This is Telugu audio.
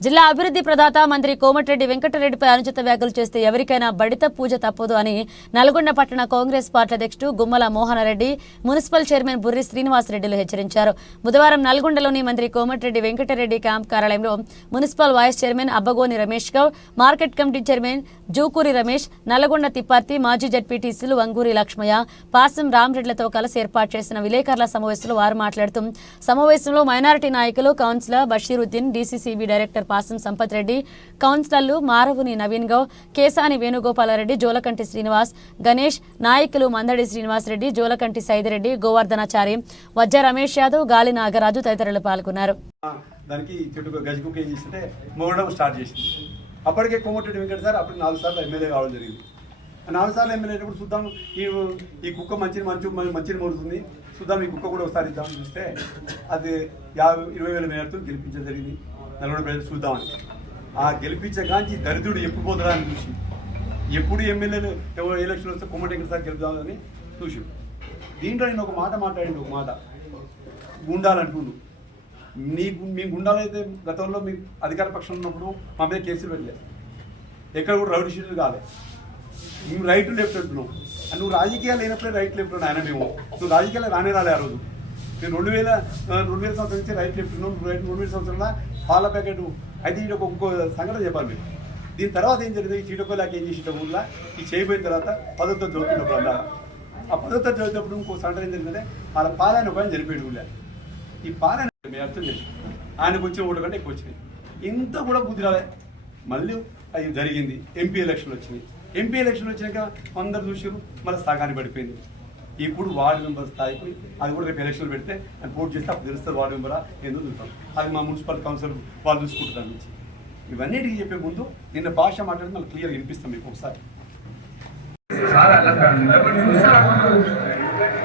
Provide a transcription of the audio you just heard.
జిల్లా అభివృద్ధి ప్రదాత మంత్రి కోమటిరెడ్డి వెంకటరెడ్డిపై అనుచిత వ్యాఖ్యలు చేస్తే ఎవరికైనా బడిత పూజ తప్పదు అని నల్గొండ పట్టణ కాంగ్రెస్ పార్టీ అధ్యక్షుడు గుమ్మల మోహనరెడ్డి మున్సిపల్ చైర్మన్ బుర్రి శ్రీనివాసరెడ్డిలు హెచ్చరించారు. బుధవారం నల్గొండలోని మంత్రి కోమటిరెడ్డి వెంకటరెడ్డి క్యాంప్ కార్యాలయంలో municipal vice chairman Abbagoni Ramesh Goud market committee chairman Jukuri Ramesh Nalgonda Thipparthi మాజీ జడ్పీటీసీలు వంగూరి లక్ష్మయ్య పాసం రామరెడ్లతో కలిసి ఏర్పాటు చేసిన విలేకరుల సమావేశంలో వారు మాట్లాడుతూ సమావేశంలో మైనారిటీ నాయకులు కౌన్సిలర్ బషీరుద్దీన్ డీసీసీబీ డైరెక్టర్ పాసం సంపత్ రెడ్డి కౌన్సిలర్లు మారవుని నవీన్ గౌడ్ కేసాని వేణుగోపాలరెడ్డి జోలకంటి శ్రీనివాస్ గణేష్ నాయకులు మందడి శ్రీనివాస్ రెడ్డి జోలకంటి సైదిరెడ్డి గోవర్ధనాచారి వజ్ర రమేష్ యాదవ్ గాలి నాగరాజు తదితరులు పాల్గొన్నారు. దానికి చెట్టుకు గజకుక్క ఏం మోగడం స్టార్ట్ చేసింది. అప్పటికే కోమటిరెడ్డి వెంకట సార్ అప్పుడు నాలుగు సార్లు ఎమ్మెల్యే కావడం జరిగింది. నాలుగు సార్లు ఎమ్మెల్యే అయినప్పుడు చూద్దాం ఈ ఈ కుక్క మంచిని మంచి మంచిని మోడుతుంది. చూద్దాం ఈ కుక్క కూడా ఒకసారి ఇద్దామని చూస్తే అది యాభై ఇరవై వేల మేరతో గెలిపించడం జరిగింది. నల్గొండ ప్రజలు చూద్దామని. ఆ గెలిపించగాంచి దరిద్రుడు ఎప్పుడు పోతాడా అని చూసి ఎప్పుడు ఎమ్మెల్యేలు ఎవరు ఎలక్షన్ వస్తే కొమ్మటి వెంకట సార్ గెలుపుదామని చూసి. దీంట్లో నేను ఒక మాట మాట్లాడండి ఒక మాట. గుండాలంటుండు నీకు గు- మీ గుండాలైతే గతంలో మీ అధికార పక్షంలో ఉన్నప్పుడు మా మీద కేసులు పెట్టలేదు. ఎక్కడ కూడా రౌడీ షీట్లు కాలే. నువ్వు రైట్ లెఫ్ట్ అంటున్నావు. నువ్వు రాజకీయాలు లేనప్పుడే రైట్ లెఫ్ట్ ఆయన మేము. నువ్వు రాజకీయాలు రానే రాలే ఆ రోజు. నేను రెండు వేల రెండు వేల సంవత్సరం నుంచి రైట్ లెఫ్ట్ ఉన్నాం రెండు వేల సంవత్సరంలో పాల ప్యాకెట్ అయితే ఇది ఒక ఇంకో సంఘటన చెప్పాలి మీరు దీని తర్వాత ఏం జరిగింది? ఈ చీటకోలాకి ఏం చేసిన ఊర్లో? ఈ చేయబోయిన తర్వాత పదవితో చదువుతున్నప్పుడు అలా ఆ పదవితో చదివేటప్పుడు ఇంకో సంఘటన ఏం జరిగిందంటే వాళ్ళ పాలైన ఒక ఆయన చనిపోయాడు ఊళ్ళో. ఈ పాలన ఆయనకు వచ్చిన ఓటు కంటే ఎక్కువ వచ్చినాయి. ఇంత కూడా బుద్ధి రాలే. మళ్ళీ అది జరిగింది. ఎంపీ ఎలక్షన్ వచ్చినాయి. ఎంపీ ఎలక్షన్ వచ్చినాక అందరు చూసారు మళ్ళీ సగాన్ని పడిపోయింది. ఇప్పుడు వార్డు మెంబర్ స్థాయికి అది కూడా రేపు ఎలక్షన్ పెడితే అని పోటీ చేస్తే అప్పుడు తెలుస్తుంది వార్డు మెంబరా ఏందో చూస్తాం అది మా మున్సిపల్ కౌన్సిలర్ వాళ్ళు చూసుకుంటారు దాని నుంచి ఇవన్నిటికీ చెప్పే ముందు నిన్న భాష మాట్లాడితే మళ్ళీ క్లియర్ వినిపిస్తాం మీకు ఒకసారి.